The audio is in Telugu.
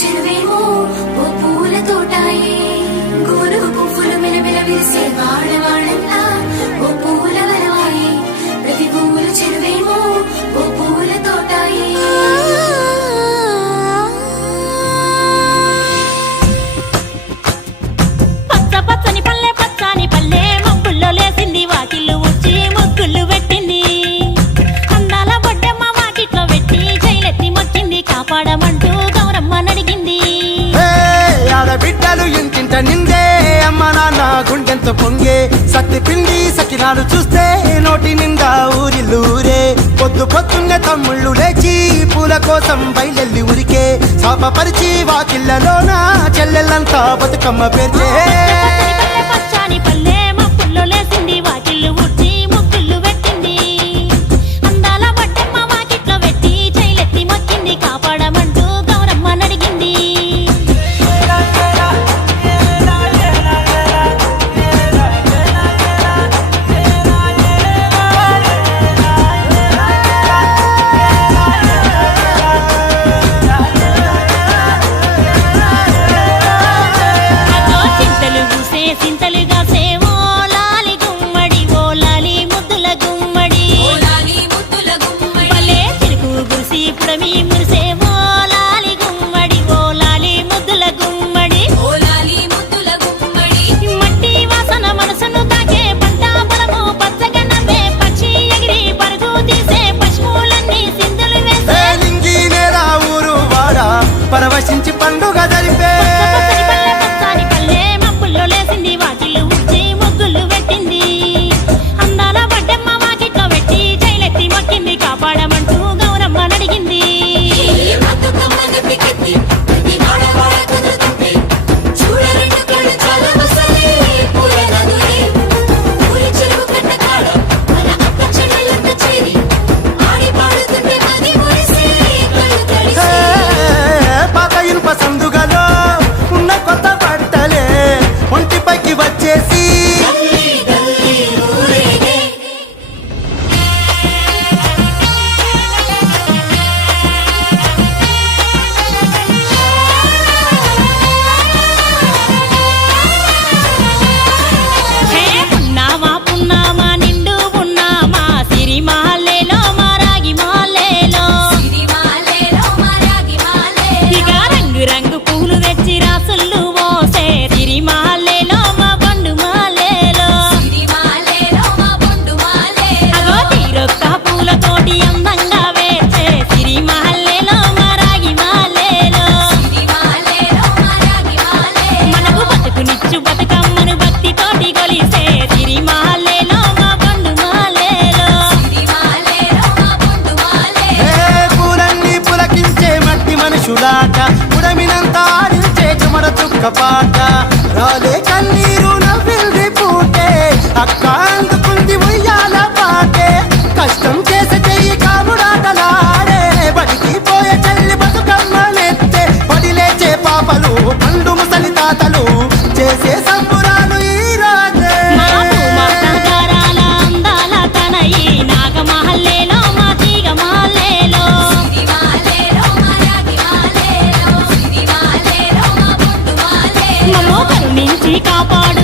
చెరువేమో ఓ పూల తోటాయే గోరుగు పువ్వులు మెలమెల విరిసే వాడవాడంతా ఓ పూల వరవాయే ప్రతి పూల చెరువేమో ఓ పూల తోటాయే పచ్చ పచ్చని పల్లె పచ్చని పల్లె మబ్బుల్లో లేసింది వాకిళ్ళు ఊడ్చి ముగ్గులు పెట్టింది అందాల బొడ్డమ్మ వాకిట్లో పెట్టి జైలెత్తి మొక్కింది కాపాడమంటూ గౌరమ్మ నడిగింది బిడ్డలు ఇంటింట నిందే అమ్మ నాన్న గుండెంత పొంగే సత్తి పిండి సకినాలు చూస్తే నోటి నిండా ఊరిల్లూరే పొద్దున్నే తమ్ముళ్ళు లేచి పూల కోసం బయలెల్లి ఉరికే శాపపరిచి వాకిళ్ళలోన చెల్లెళ్ళంతా బతుకమ్మ పేర్చే పచ్చని పల్లె మబ్బుల్లో లేసింది వాకిళ్ళు ఊడ్చి ముగ్గులు పెట్టింది అందాల బొడ్డమ్మ వాకిట్లో పెట్టి జైలెత్తి మొక్కింది కాపాడమంటూ గౌరమ్మ నడిగింది సింతలుగా సేవో లాలి గుమ్మడి ఓ లాలి ముద్దుల గుమ్మడి భలే చిరుకు గురిసి పుడమి మురిసేవో లాలి గుమ్మడి ఓ లాలి ముద్దుల గుమ్మడి మట్టి వాసన మనసును తాకే పంట పొలము పచ్చగా నవ్వే పక్షి ఎగిరి పరుగు తీసే పశువులన్నీ సింధులు వేసే నింగి నేల ఊరు వాడ పరవశించి పండుగ జరిపే లేసింది వాకిళ్ళు ఊడ్చి ముగ్గులు పెట్టింది అందాల బొడ్డమ్మ వాకిట్లో పెట్టి జైలెత్తి మొక్కింది కాపాడమంటూ గౌరమ్మ నడిగింది పాత ఇనుప సందుగలో ఉన్న కొత్త బట్టలే ఒంటిపైకి వచ్చేసి పున్నామా పున్నామా నిండు పున్నామా సిరి మాలేలో మారాగి మాలేలో ఇక రంగు రంగు పూలు తెచ్చి రాసుళ్ళు మోసే సిరి మాలేలో మా బండు మాలేలో అగో తీరొక్క పూలతోటి అందంగా వేచే సిరి మాలేలో మారాగి మాలేలో మనకు బతుకునిచ్చు బతుకమ్మను భక్తితోటి కొలిసే సిరి మాలేలో మా బండు మాలేలో పూలన్నీ పులకించే మట్టి మనుషులాట ఉడమినంత ఆడించే చెమడ చుక్క పాట రాలే కన్నీరు నవ్వింది పూటే అక్క అందుకుంది ఉయ్యాల పాటే కష్టం చేసే చెయ్యి కాముడాటలాడే బడికి పోయే చెల్లి బతుకమ్మనెత్తే బడి లేచే పాపలు పండు ముసలి తాతలు చేసే సంబురాలు ఈ రోజే మా భూమాతాగారాల అందాల తనయి నాగమహల్లేలో మా తీగ మాలేలో మమ్మో కరుణించి కాపాడు